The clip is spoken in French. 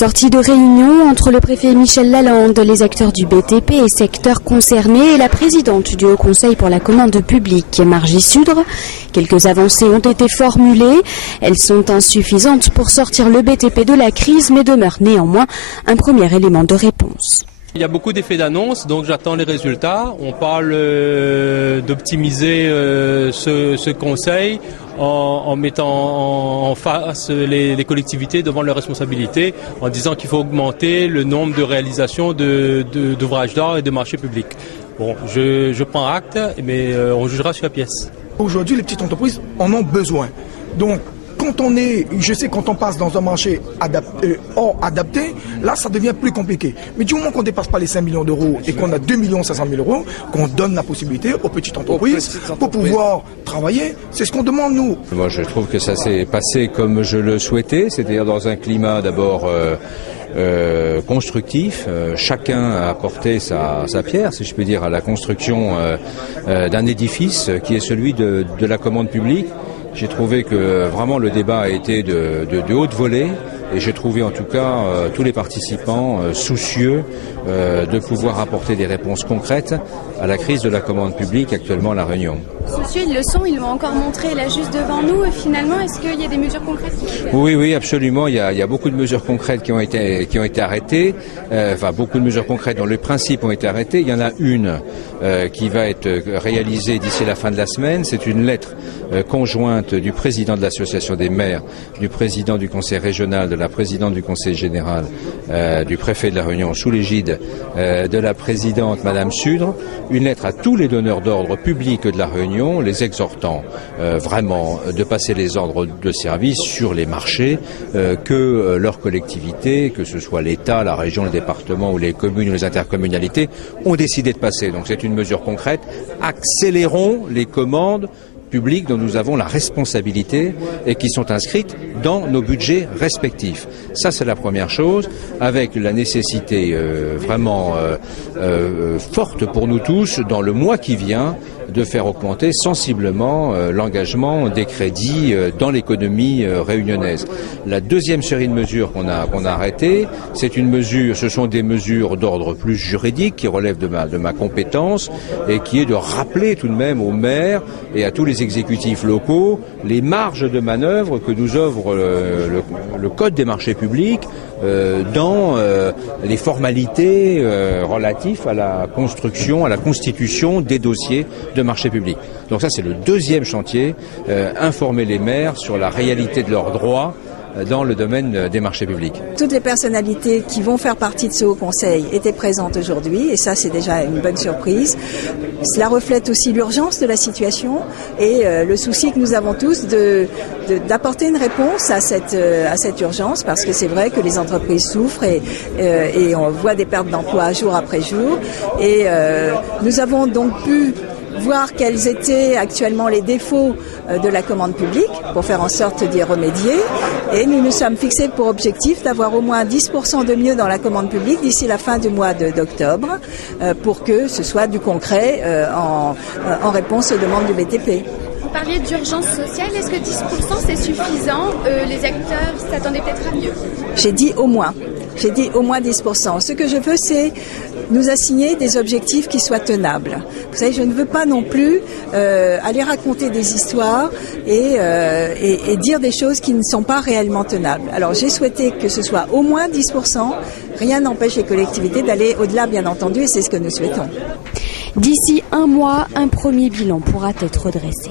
Sortie de réunion entre le préfet Michel Lalande, les acteurs du BTP et secteurs concernés et la présidente du Haut Conseil pour la commande publique, Margie Sudre. Quelques avancées ont été formulées. Elles sont insuffisantes pour sortir le BTP de la crise, mais demeurent néanmoins un premier élément de réponse. Il y a beaucoup d'effets d'annonce, donc j'attends les résultats. On parle d'optimiser ce conseil en mettant en face les collectivités devant leurs responsabilités, en disant qu'il faut augmenter le nombre de réalisations d'ouvrages d'art et de marchés publics. Bon, je prends acte, mais on jugera sur la pièce. Aujourd'hui, les petites entreprises en ont besoin. Donc, quand on passe dans un marché adapté, là, ça devient plus compliqué. Mais du moment qu'on ne dépasse pas les 5 millions d'euros et qu'on a 2 500 000 euros, qu'on donne la possibilité aux petites entreprises pour pouvoir travailler, c'est ce qu'on demande, nous. Moi, je trouve que ça s'est passé comme je le souhaitais, c'est-à-dire dans un climat d'abord constructif. Chacun a apporté sa pierre, si je puis dire, à la construction d'un édifice qui est celui de la commande publique. J'ai trouvé que vraiment le débat a été de haute volée et j'ai trouvé en tout cas tous les participants soucieux de pouvoir apporter des réponses concrètes à la crise de la commande publique actuellement à La Réunion. Soucieux, ils le sont, ils l'ont encore montré là juste devant nous. Et finalement, est-ce qu'il y a des mesures concrètes qui sont faites ? Oui, absolument. Il y a beaucoup de mesures concrètes qui ont été arrêtées. Beaucoup de mesures concrètes dont les principes ont été arrêtés. Il y en a une qui va être réalisée d'ici la fin de la semaine. C'est une lettre conjointe du président de l'association des maires, du président du conseil régional, de la présidente du conseil général, du préfet de La Réunion, sous l'égide de la présidente Madame Sudre. Une lettre à tous les donneurs d'ordre publics de La Réunion, les exhortant vraiment de passer les ordres de service sur les marchés que leurs collectivités, que ce soit l'État, la région, le département ou les communes ou les intercommunalités, ont décidé de passer. Donc c'est une mesure concrète. Accélérons les commandes publiques dont nous avons la responsabilité et qui sont inscrites dans nos budgets respectifs. Ça, c'est la première chose, avec la nécessité vraiment forte pour nous tous, dans le mois qui vient, de faire augmenter sensiblement l'engagement des crédits dans l'économie réunionnaise. La deuxième série de mesures qu'on a arrêtées, ce sont des mesures d'ordre plus juridique qui relèvent de ma compétence et qui est de rappeler tout de même aux maires et à tous les exécutifs locaux les marges de manœuvre que nous offre le Code des marchés publics dans les formalités relatives à la construction, à la constitution des dossiers de marchés publics. Donc ça, c'est le deuxième chantier, informer les maires sur la réalité de leurs droits dans le domaine des marchés publics. Toutes les personnalités qui vont faire partie de ce Haut Conseil étaient présentes aujourd'hui et ça c'est déjà une bonne surprise. Cela reflète aussi l'urgence de la situation et le souci que nous avons tous d'apporter une réponse à cette urgence parce que c'est vrai que les entreprises souffrent et on voit des pertes d'emplois jour après jour et nous avons donc pu voir quels étaient actuellement les défauts de la commande publique pour faire en sorte d'y remédier. Et nous nous sommes fixés pour objectif d'avoir au moins 10% de mieux dans la commande publique d'ici la fin du mois d'octobre pour que ce soit du concret en réponse aux demandes du BTP. Vous parliez d'urgence sociale, est-ce que 10% c'est suffisant ? Les acteurs s'attendaient peut-être à mieux. J'ai dit au moins 10%. Ce que je veux, c'est nous assigner des objectifs qui soient tenables. Vous savez, je ne veux pas non plus aller raconter des histoires et dire des choses qui ne sont pas réellement tenables. Alors j'ai souhaité que ce soit au moins 10%. Rien n'empêche les collectivités d'aller au-delà, bien entendu, et c'est ce que nous souhaitons. D'ici un mois, un premier bilan pourra être dressé.